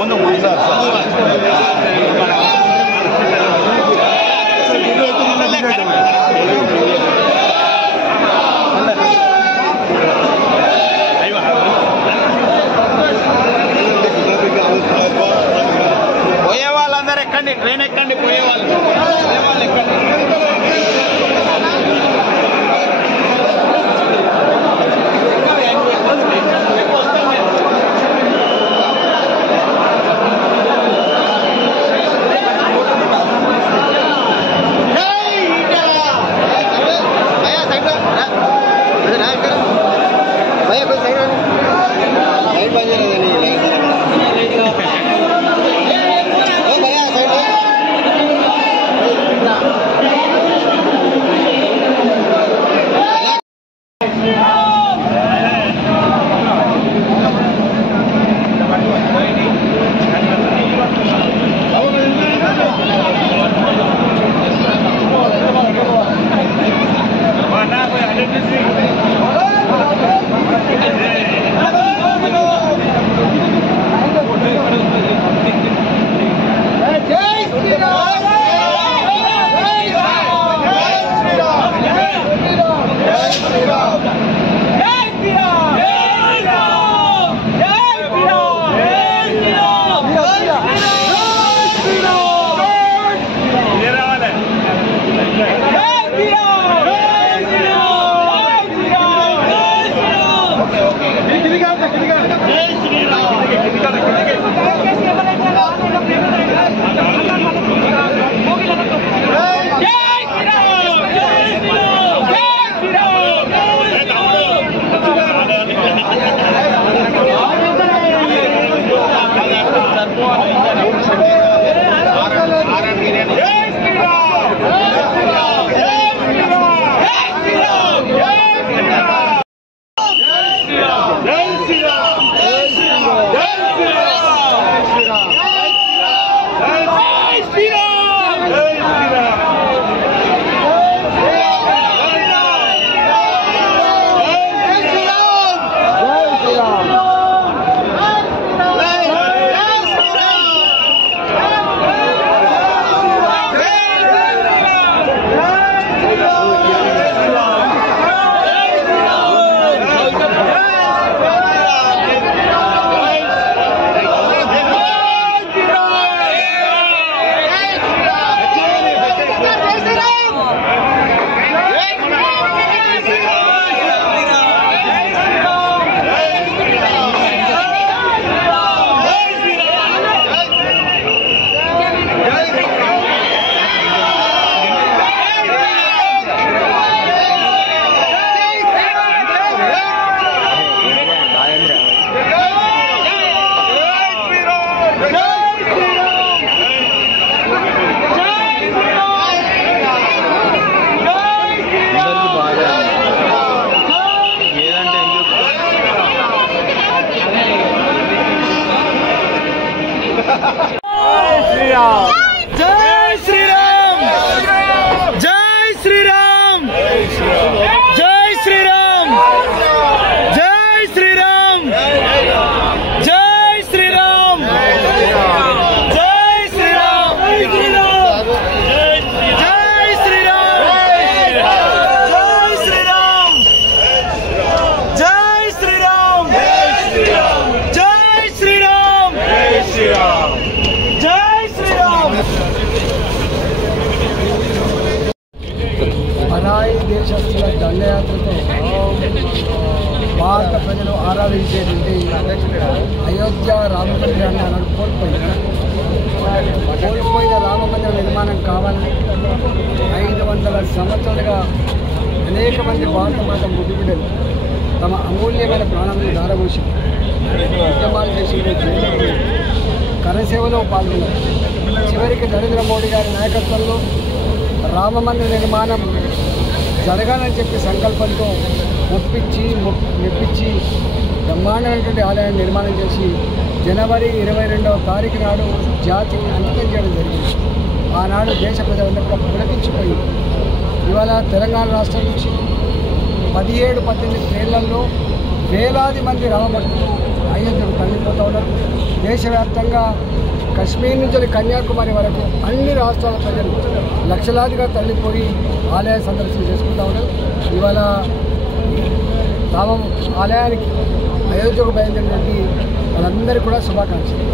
ముందు పోయే వాళ్ళందరూ ఎక్కండి, ట్రైన్ ఎక్కండి, పోయే వాళ్ళు ఎక్కండి. పరాయి దేశస్తుల దండయాత్రతో భారత ప్రజలు ఆరాధించేటువంటి అయోధ్య రామమందిరాన్ని అన్నాడు కోల్పోయిన రామమందిర నిర్మాణం కావాలని 500 సంవత్సరాలుగా అనేక మంది భారత మాత ముద్దుబిడ్డలు తమ అమూల్యమైన ప్రాణాలను దారబోసి ఉద్యమాలు చేసి కరసేవలో పాల్గొన్నారు. చివరికి నరేంద్ర మోడీ గారి నాయకత్వంలో రామమందిర నిర్మాణం జరగాలని చెప్పి సంకల్పంతో మెప్పించి బ్రహ్మాండమైనటువంటి ఆలయాన్ని నిర్మాణం చేసి జనవరి 22వ తారీఖు నాడు జాతికి అంకితం చేయడం జరిగింది. ఆనాడు దేశ ప్రజలందరూ కూడా పులకించిపోయి ఇవాళ తెలంగాణ రాష్ట్రం నుంచి 17-18 ట్రైన్లలో వేలాది మంది రామభక్తులు అయోధ్యకు తరలిపోతూ ఉన్నారు. దేశవ్యాప్తంగా కశ్మీర్ నుంచి కన్యాకుమారి వరకు అన్ని రాష్ట్రాల ప్రజలు లక్షలాదిగా తరలిపోయి ఆలయ సందర్శన చేసుకుంటూ ఉన్నారు. ఇవాళ రామం ఆలయానికి అయోధ్యకు బయలుదేరినటువంటి వాళ్ళందరికీ కూడా శుభాకాంక్షలు.